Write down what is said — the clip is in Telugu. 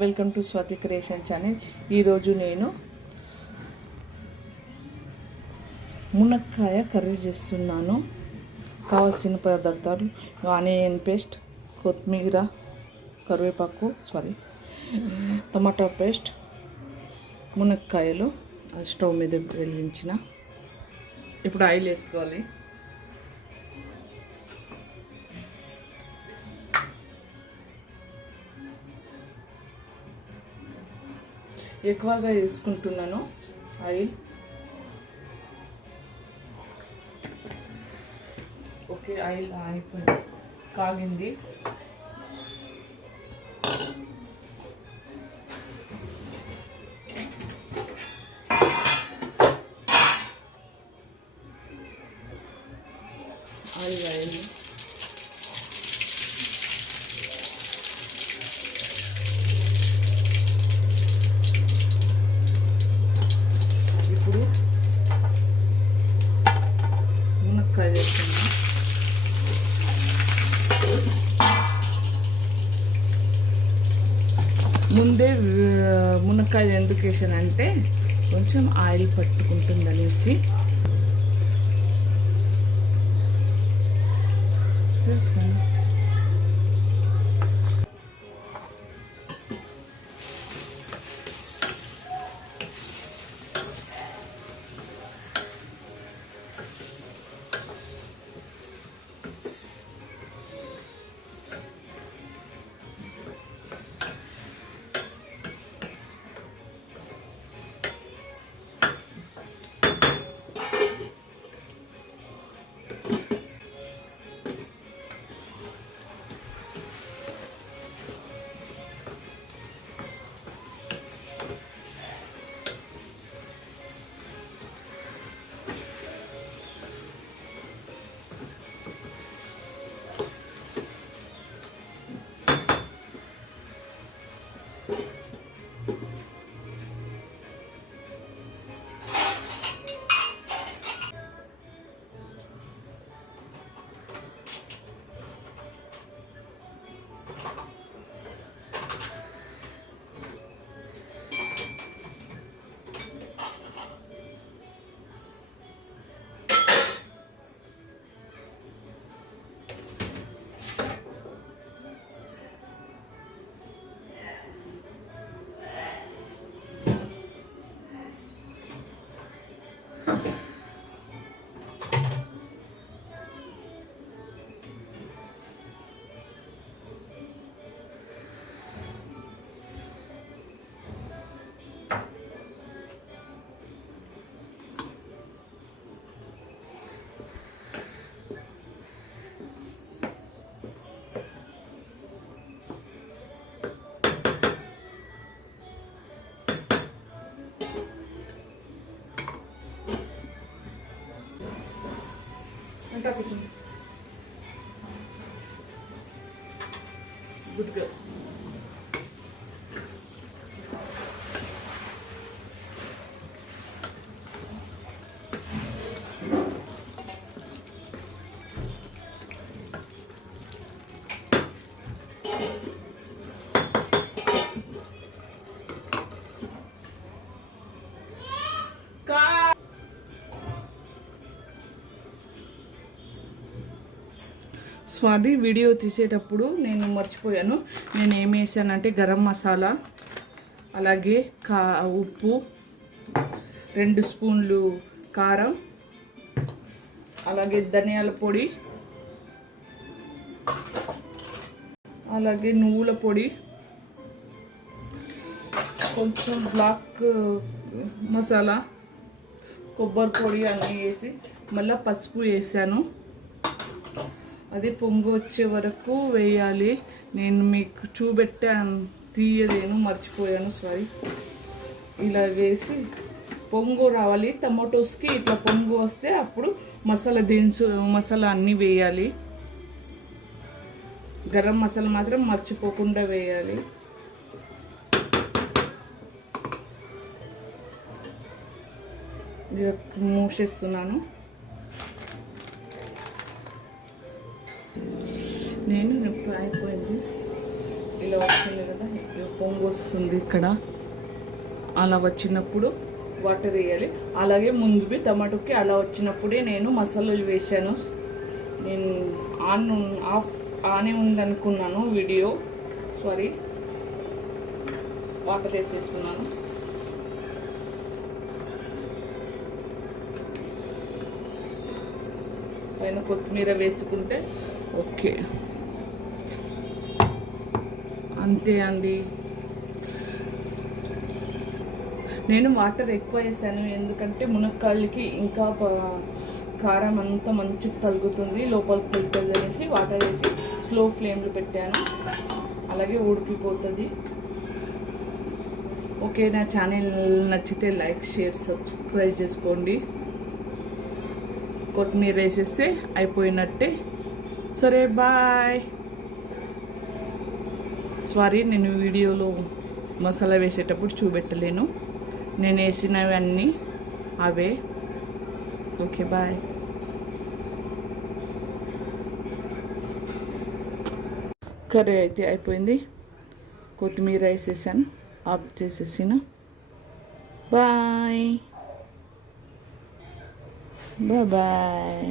Welcome to Swathi creation channel. ఈరోజు నేను మునక్కాయ కర్రీ చేస్తున్నాను. కావాల్సిన పదార్థాలు ఆనియన్ పేస్ట్, కొత్తిమీర, కరివేపాకు, టమాటా పేస్ట్, మునక్కాయలు. స్టవ్ మీద వెలిగించిన. ఇప్పుడు ఆయిల్ వేసుకోవాలి. ఎక్కువగా వేసుకుంటున్నాను ఆయిల్. ఓకే, ఆయిల్ అయిపోయింది, కాగింది. ఆయిల్ అయింది. ఇప్పుడు మునక్కాయ వేస్తున్నాం. ముందే మునక్కాయ ఎందుకు వేసానంటే కొంచెం ఆయిల్ పట్టుకుంటుంది అనేసి. Good girl. స్వాతి వీడియో తీసేటప్పుడు నేను మర్చిపోయాను. నేను ఏమి వేసానంటే గరం మసాలా, అలాగే ఉప్పు, 2 స్పూన్లు కారం, అలాగే ధనియాల పొడి, అలాగే నువ్వుల పొడి, కొంచెం బ్లాక్ మసాలా, కొబ్బరి పొడి అన్నీ వేసి మళ్ళీ పసుపు వేసాను. అది పొంగు వచ్చే వరకు వేయాలి. నేను మీకు తీయలేను, మర్చిపోయాను, సారీ. ఇలా వేసి పొంగు రావాలి. టమాటోస్కి ఇట్లా పొంగు వస్తే అప్పుడు మసాలా అన్నీ వేయాలి. గరం మసాలా మాత్రం మర్చిపోకుండా వేయాలి. మూసేస్తున్నాను. నేను ఇప్పుడు అయిపోయింది. ఇలా వచ్చింది కదా, పొంగు వస్తుంది ఇక్కడ. అలా వచ్చినప్పుడు వాటర్ వేయాలి. అలాగే ముందువి టమాటోకి అలా వచ్చినప్పుడే నేను మసాలాలు వేసాను. నేను ఆనే ఉందనుకున్నాను వీడియో, సారీ. వాటర్ వేసేస్తున్నాను. పైన కొత్తిమీర వేసుకుంటే ఓకే, అంతే అండి. నేను వాటర్ ఎక్కువ వేసాను ఎందుకంటే మునక్కాళ్ళకి ఇంకా కారం అంతా మంచిగా తగ్గుతుంది, లోపలికి వెళ్తుంది అనేసి వాటర్ వేసి స్లో ఫ్లేమ్లో పెట్టాను. అలాగే ఉడికిపోతుంది. ఓకే, నా ఛానల్ నచ్చితే లైక్, షేర్, సబ్స్క్రైబ్ చేసుకోండి. కొత్తిమీర వేసేస్తే అయిపోయినట్టే. సరే, బాయ్. సారీ, నేను వీడియోలో మసాలా వేసేటప్పుడు చూపెట్టలేను. నేను వేసినవి అన్నీ అవే. Okay, bye. కర్రీ అయితే అయిపోయింది. కొత్తిమీర వేసేసాను, ఆఫ్ చేసేసిన. Bye bye.